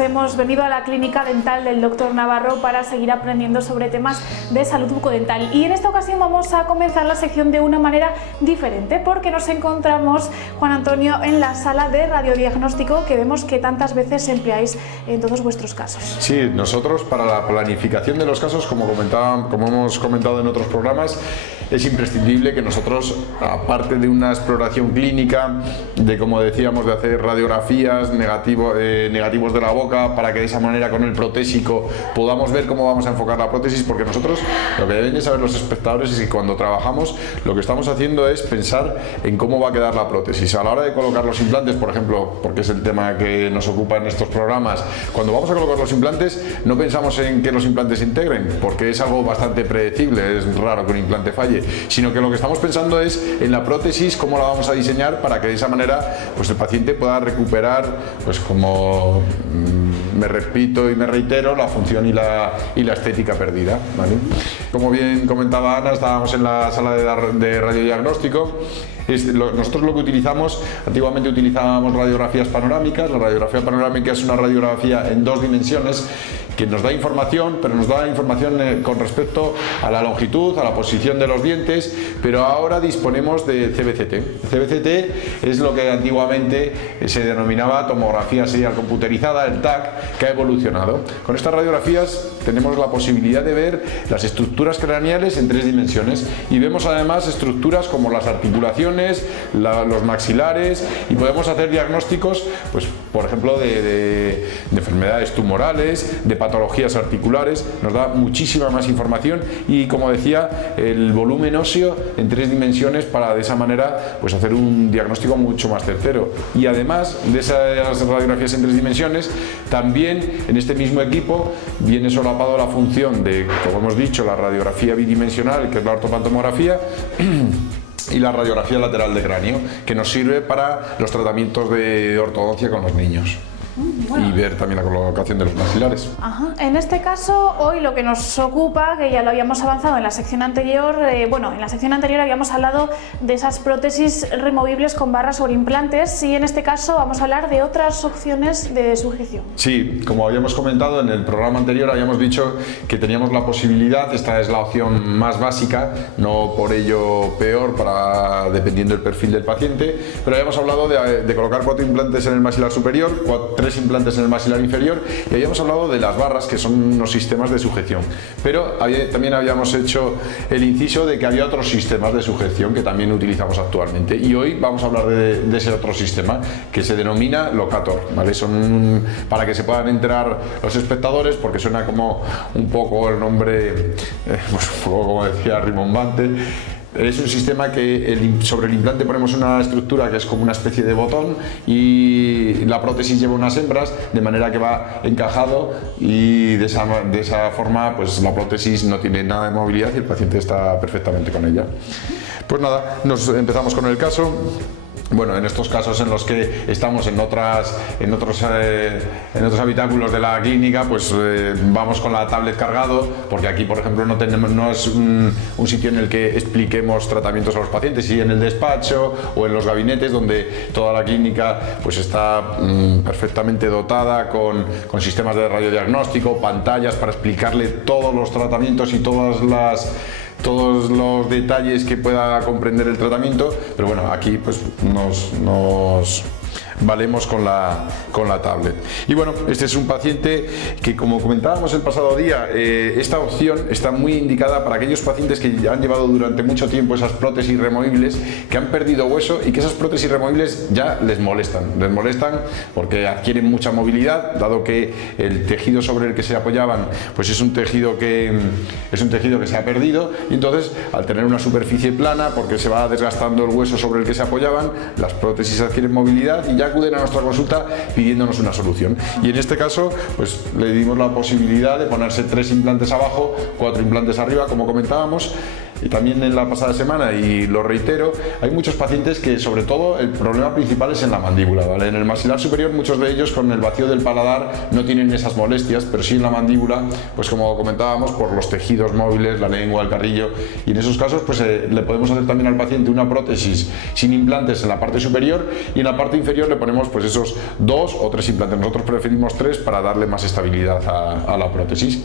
hemos venido a la clínica dental del Dr. Navarro para seguir aprendiendo sobre temas de salud bucodental. Y en esta ocasión vamos a comenzar la sección de una manera diferente, porque nos encontramos, Juan Antonio, en la sala de radiodiagnóstico que vemos que tantas veces empleáis en todos vuestros casos. Sí, nosotros para la planificación de los casos, como hemos comentado en otros programas, es imprescindible que nosotros, aparte de una exploración clínica, de como decíamos, de hacer radiografías negativos de la boca, para que de esa manera con el protésico podamos ver cómo vamos a enfocar la prótesis, porque nosotros, lo que deben de saber los espectadores es que cuando trabajamos lo que estamos haciendo es pensar en cómo va a quedar la prótesis. A la hora de colocar los implantes, por ejemplo, porque es el tema que nos ocupa en estos programas, cuando vamos a colocar los implantes no pensamos en que los implantes se integren, porque es algo bastante predecible, es raro que un implante falle, sino que lo que estamos pensando es en la prótesis, cómo la vamos a diseñar para que de esa manera pues el paciente pueda recuperar, pues como me repito y me reitero, la función y la estética perdida, ¿vale? Como bien comentaba Ana, estábamos en la sala de radiodiagnóstico. Nosotros lo que utilizamos, antiguamente utilizábamos radiografías panorámicas. La radiografía panorámica es una radiografía en 2 dimensiones que nos da información, pero nos da información con respecto a la longitud, a la posición de los dientes, pero ahora disponemos de CBCT. CBCT es lo que antiguamente se denominaba tomografía serial computerizada, el TAC, que ha evolucionado. Con estas radiografías tenemos la posibilidad de ver las estructuras craneales en 3 dimensiones y vemos además estructuras como las articulaciones, los maxilares, y podemos hacer diagnósticos, pues, por ejemplo, de enfermedades tumorales, de patologías articulares. Nos da muchísima más información y, como decía, el volumen óseo en 3 dimensiones para de esa manera pues hacer un diagnóstico mucho más certero. Y además de esas radiografías en 3 dimensiones, también en este mismo equipo viene solapado la función de, como hemos dicho, la radiografía bidimensional, que es la ortopantomografía, y la radiografía lateral de cráneo, que nos sirve para los tratamientos de ortodoncia con los niños. Bueno. Y ver también la colocación de los maxilares. Ajá. En este caso, hoy lo que nos ocupa, que ya lo habíamos avanzado en la sección anterior, en la sección anterior habíamos hablado de esas prótesis removibles con barras sobre implantes, y en este caso vamos a hablar de otras opciones de sujeción. Sí, como habíamos comentado en el programa anterior, habíamos dicho que teníamos la posibilidad, esta es la opción más básica, no por ello peor, dependiendo del perfil del paciente, pero habíamos hablado de colocar 4 implantes en el maxilar superior, 3 implantes en el maxilar inferior, y habíamos hablado de las barras, que son unos sistemas de sujeción, pero también habíamos hecho el inciso de que había otros sistemas de sujeción que también utilizamos actualmente, y hoy vamos a hablar de ese otro sistema que se denomina locator, ¿vale? Son para que se puedan enterar los espectadores, porque suena como un poco el nombre, pues un poco como decía, rimbombante. Es un sistema que sobre el implante ponemos una estructura que es como una especie de botón, y la prótesis lleva unas hembras, de manera que va encajado, y de esa forma pues la prótesis no tiene nada de movilidad y el paciente está perfectamente con ella. Pues nada, empezamos con el caso. Bueno, en estos casos en los que estamos en otros habitáculos de la clínica, pues vamos con la tablet cargado, porque aquí, por ejemplo, no es un sitio en el que expliquemos tratamientos a los pacientes, y en el despacho o en los gabinetes, donde toda la clínica pues está perfectamente dotada con sistemas de radiodiagnóstico, pantallas para explicarle todos los tratamientos y todos los detalles que pueda comprender el tratamiento, pero bueno, aquí pues nos valemos con la tablet. Y bueno, este es un paciente que, como comentábamos el pasado día, esta opción está muy indicada para aquellos pacientes que ya han llevado durante mucho tiempo esas prótesis removibles, que han perdido hueso y que esas prótesis removibles ya les molestan porque adquieren mucha movilidad, dado que el tejido sobre el que se apoyaban pues es un tejido que se ha perdido, y entonces, al tener una superficie plana, porque se va desgastando el hueso sobre el que se apoyaban, las prótesis adquieren movilidad y ya acuden a nuestra consulta pidiéndonos una solución. Y en este caso pues le dimos la posibilidad de ponerse 3 implantes abajo, 4 implantes arriba, como comentábamos. Y también en la pasada semana, y lo reitero, hay muchos pacientes que, sobre todo, el problema principal es en la mandíbula, ¿vale? En el maxilar superior, muchos de ellos con el vacío del paladar no tienen esas molestias, pero sí en la mandíbula, pues como comentábamos, por los tejidos móviles, la lengua, el carrillo, y en esos casos pues le podemos hacer también al paciente una prótesis sin implantes en la parte superior, y en la parte inferior le ponemos pues esos 2 o 3 implantes. Nosotros preferimos 3 para darle más estabilidad a la prótesis.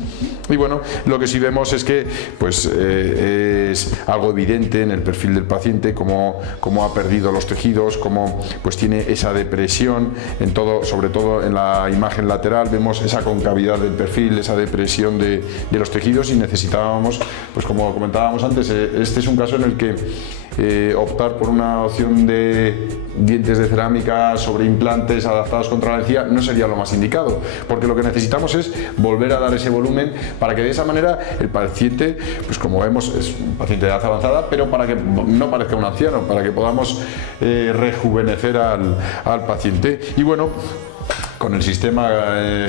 Y bueno, lo que sí vemos es que pues es algo evidente en el perfil del paciente, cómo ha perdido los tejidos, cómo pues tiene esa depresión en todo, sobre todo en la imagen lateral vemos esa concavidad del perfil, esa depresión de los tejidos, y necesitábamos, pues como comentábamos antes, este es un caso en el que optar por una opción de dientes de cerámica sobre implantes adaptados contra la encía no sería lo más indicado, porque lo que necesitamos es volver a dar ese volumen para que de esa manera el paciente, pues como vemos es un paciente de edad avanzada, pero para que no parezca un anciano, para que podamos rejuvenecer al paciente. Y bueno, con el sistema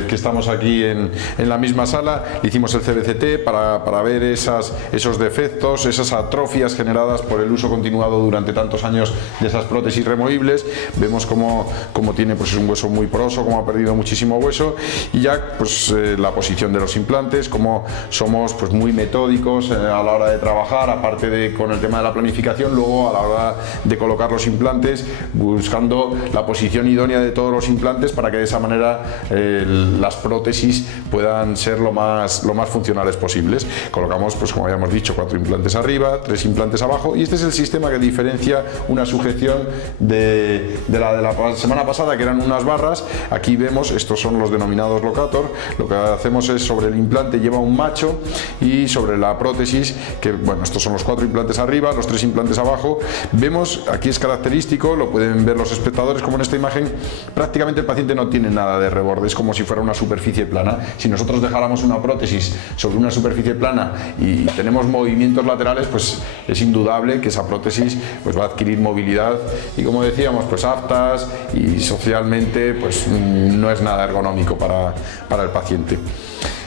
que estamos aquí en la misma sala, hicimos el CBCT para ver esos defectos, esas atrofias generadas por el uso continuado durante tantos años de esas prótesis removibles. Vemos cómo tiene pues un hueso muy poroso, cómo ha perdido muchísimo hueso, y ya pues la posición de los implantes, cómo somos pues muy metódicos a la hora de trabajar, aparte de con el tema de la planificación, luego a la hora de colocar los implantes, buscando la posición idónea de todos los implantes para que de esa manera las prótesis puedan ser lo más funcionales posibles. Colocamos, pues como habíamos dicho, 4 implantes arriba, 3 implantes abajo, y este es el sistema que diferencia una sujeción de la semana pasada, que eran unas barras. Aquí vemos, estos son los denominados locator. Lo que hacemos es, sobre el implante lleva un macho, y sobre la prótesis, que bueno, estos son los 4 implantes arriba, los 3 implantes abajo. Vemos, aquí es característico, lo pueden ver los espectadores, como en esta imagen prácticamente el paciente no tiene nada de reborde, es como si fuera una superficie plana. Si nosotros dejáramos una prótesis sobre una superficie plana y tenemos movimientos laterales, pues es indudable que esa prótesis pues va a adquirir movilidad, y como decíamos, pues aptas, y socialmente pues no es nada ergonómico para el paciente.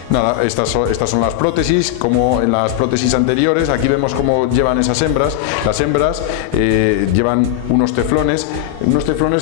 Nada, estas son las prótesis, como en las prótesis anteriores. Aquí vemos cómo llevan esas hembras. Las hembras llevan unos teflones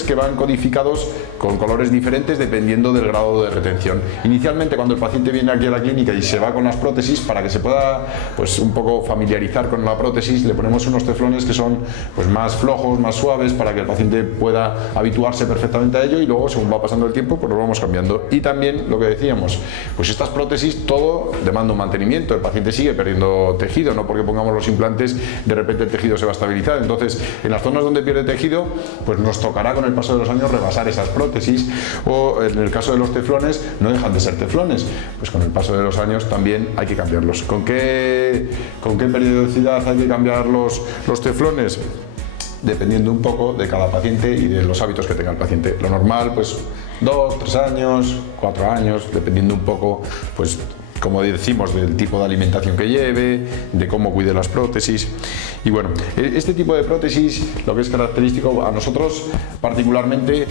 que van codificados con colores diferentes dependiendo del grado de retención. Inicialmente, cuando el paciente viene aquí a la clínica y se va con las prótesis, para que se pueda pues un poco familiarizar con la prótesis, le ponemos unos teflones que son pues más flojos, más suaves, para que el paciente pueda habituarse perfectamente a ello, y luego, según va pasando el tiempo, pues lo vamos cambiando. Y también lo que decíamos, pues estas prótesis todo demanda un mantenimiento. El paciente sigue perdiendo tejido, no porque pongamos los implantes de repente el tejido se va a estabilizar. Entonces, en las zonas donde pierde tejido, pues nos tocará con el paso de los años rebasar esas prótesis, o en el caso de los teflones, no dejan de ser teflones, pues con el paso de los años también hay que cambiarlos. ¿Con qué periodicidad hay que cambiar los teflones? Dependiendo un poco de cada paciente y de los hábitos que tenga el paciente. Lo normal, pues 2, 3 años, 4 años, dependiendo un poco, pues como decimos, del tipo de alimentación que lleve, de cómo cuide las prótesis. Y bueno, este tipo de prótesis, lo que es característico a nosotros particularmente,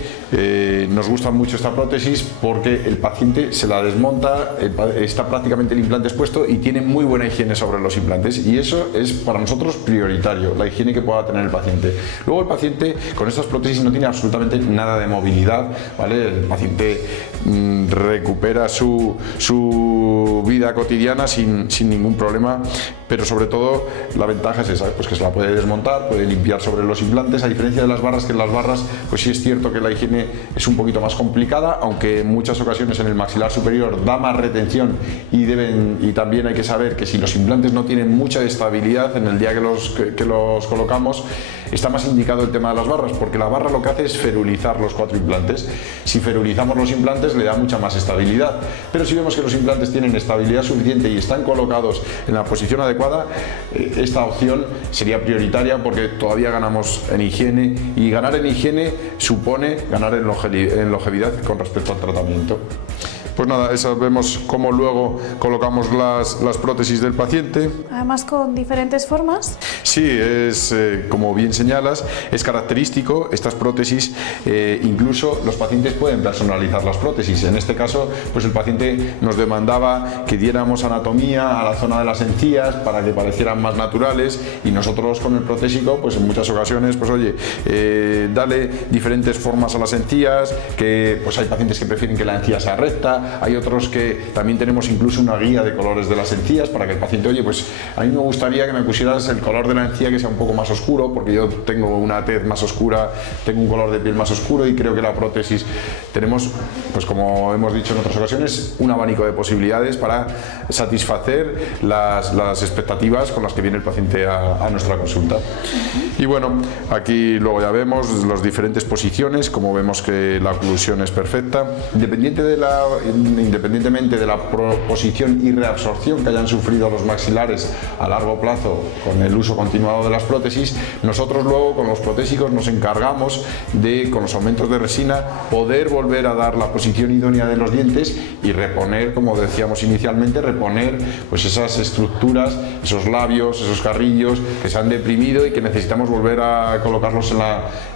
nos gusta mucho esta prótesis porque el paciente se la desmonta, está prácticamente el implante expuesto y tiene muy buena higiene sobre los implantes, y eso es para nosotros prioritario, la higiene que pueda tener el paciente. Luego el paciente con estas prótesis no tiene absolutamente nada de movilidad, ¿vale? El paciente recupera su vida cotidiana sin ningún problema, pero sobre todo la ventaja es esa, pues que se la puede desmontar, puede limpiar sobre los implantes, a diferencia de las barras, que en las barras pues sí es cierto que la higiene es un poquito más complicada, aunque en muchas ocasiones en el maxilar superior da más retención, y también hay que saber que si los implantes no tienen mucha estabilidad en el día que los colocamos, está más indicado el tema de las barras, porque la barra lo que hace es ferulizar los 4 implantes. Si ferulizamos los implantes le da mucha más estabilidad, pero si vemos que los implantes tienen estabilidad suficiente y están colocados en la posición adecuada, esta opción sería prioritaria, porque todavía ganamos en higiene, y ganar en higiene supone ganar en longevidad con respecto al tratamiento. Pues nada, vemos cómo luego colocamos las prótesis del paciente. Además con diferentes formas. Sí, es como bien señalas, es característico estas prótesis, incluso los pacientes pueden personalizar las prótesis. En este caso, pues el paciente nos demandaba que diéramos anatomía a la zona de las encías para que parecieran más naturales, y nosotros con el protésico, pues en muchas ocasiones, pues oye, dale diferentes formas a las encías, que pues hay pacientes que prefieren que la encía sea recta, encía, hay otros que también tenemos incluso una guía de colores de las encías para que el paciente, oye, pues a mí me gustaría que me pusieras el color de la encía que sea un poco más oscuro, porque yo tengo una tez más oscura, tengo un color de piel más oscuro y creo que la prótesis tenemos, pues como hemos dicho en otras ocasiones, un abanico de posibilidades para satisfacer las expectativas con las que viene el paciente a nuestra consulta. Y bueno, aquí luego ya vemos las diferentes posiciones, como vemos que la oclusión es perfecta, independientemente de la posición y reabsorción que hayan sufrido los maxilares a largo plazo con el uso continuado de las prótesis. Nosotros luego con los protésicos nos encargamos de, con los aumentos de resina, poder volver a dar la posición idónea de los dientes y reponer, como decíamos inicialmente, reponer pues esas estructuras, esos labios, esos carrillos que se han deprimido y que necesitamos volver a colocarlos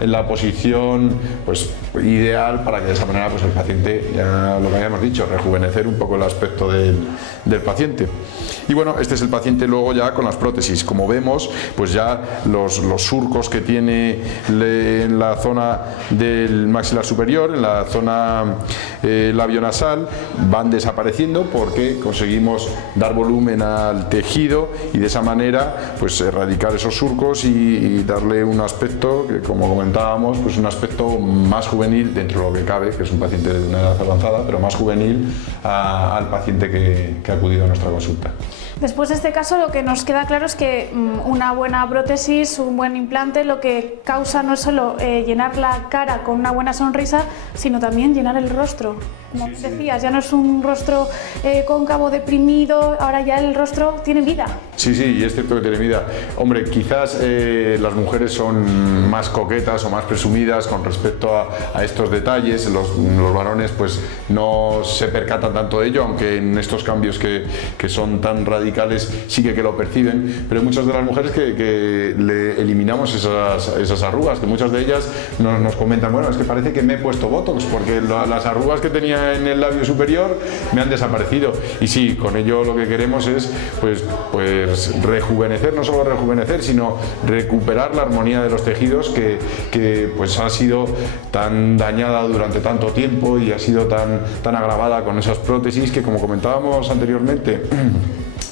en la posición pues ideal para que de esa manera pues el paciente, ya lo que habíamos dicho, rejuvenecer un poco el aspecto del paciente. Y bueno, este es el paciente luego ya con las prótesis. Como vemos, pues ya los surcos que tiene en la zona del maxilar superior, en la zona labionasal, van desapareciendo porque conseguimos dar volumen al tejido y de esa manera pues erradicar esos surcos y darle un aspecto que, como comentábamos, pues un aspecto más juvenil dentro de lo que cabe, que es un paciente de una edad avanzada, pero más juvenil al paciente que ha acudido a nuestra consulta. Después de este caso, lo que nos queda claro es que una buena prótesis, un buen implante, lo que causa no es solo llenar la cara con una buena sonrisa, sino también llenar el rostro. Como decías, ya no es un rostro cóncavo, deprimido, ahora ya el rostro tiene vida. Sí, y es cierto que tiene vida. Hombre, quizás las mujeres son más coquetas o más presumidas con respecto a estos detalles. Los varones pues no se percatan tanto de ello, aunque en estos cambios que son tan radicales sí que lo perciben, pero hay muchas de las mujeres que le eliminamos esas arrugas, que muchas de ellas nos comentan, bueno, es que parece que me he puesto Botox porque las arrugas que tenía en el labio superior me han desaparecido. Y sí, con ello lo que queremos es pues rejuvenecer, no solo rejuvenecer, sino recuperar la armonía de los tejidos que pues ha sido tan dañada durante tanto tiempo y ha sido tan agravada con esas prótesis que, como comentábamos anteriormente,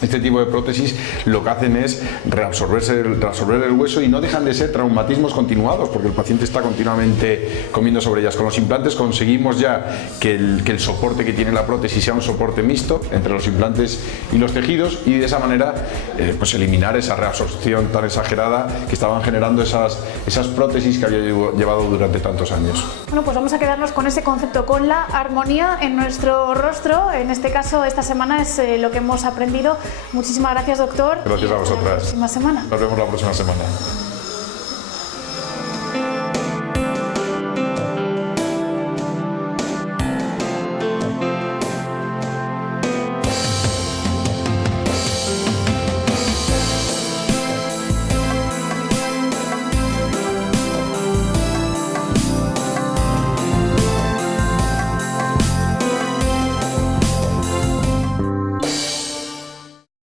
este tipo de prótesis lo que hacen es reabsorber el hueso y no dejan de ser traumatismos continuados porque el paciente está continuamente comiendo sobre ellas. Con los implantes conseguimos ya que el soporte que tiene la prótesis sea un soporte mixto entre los implantes y los tejidos y de esa manera pues eliminar esa reabsorción tan exagerada que estaban generando esas prótesis que había llevado durante tantos años. Bueno, pues vamos a quedarnos con ese concepto, con la armonía en nuestro rostro. En este caso, esta semana es lo que hemos aprendido. Muchísimas gracias, doctor. Gracias a vosotras. Hasta la próxima semana. Nos vemos la próxima semana.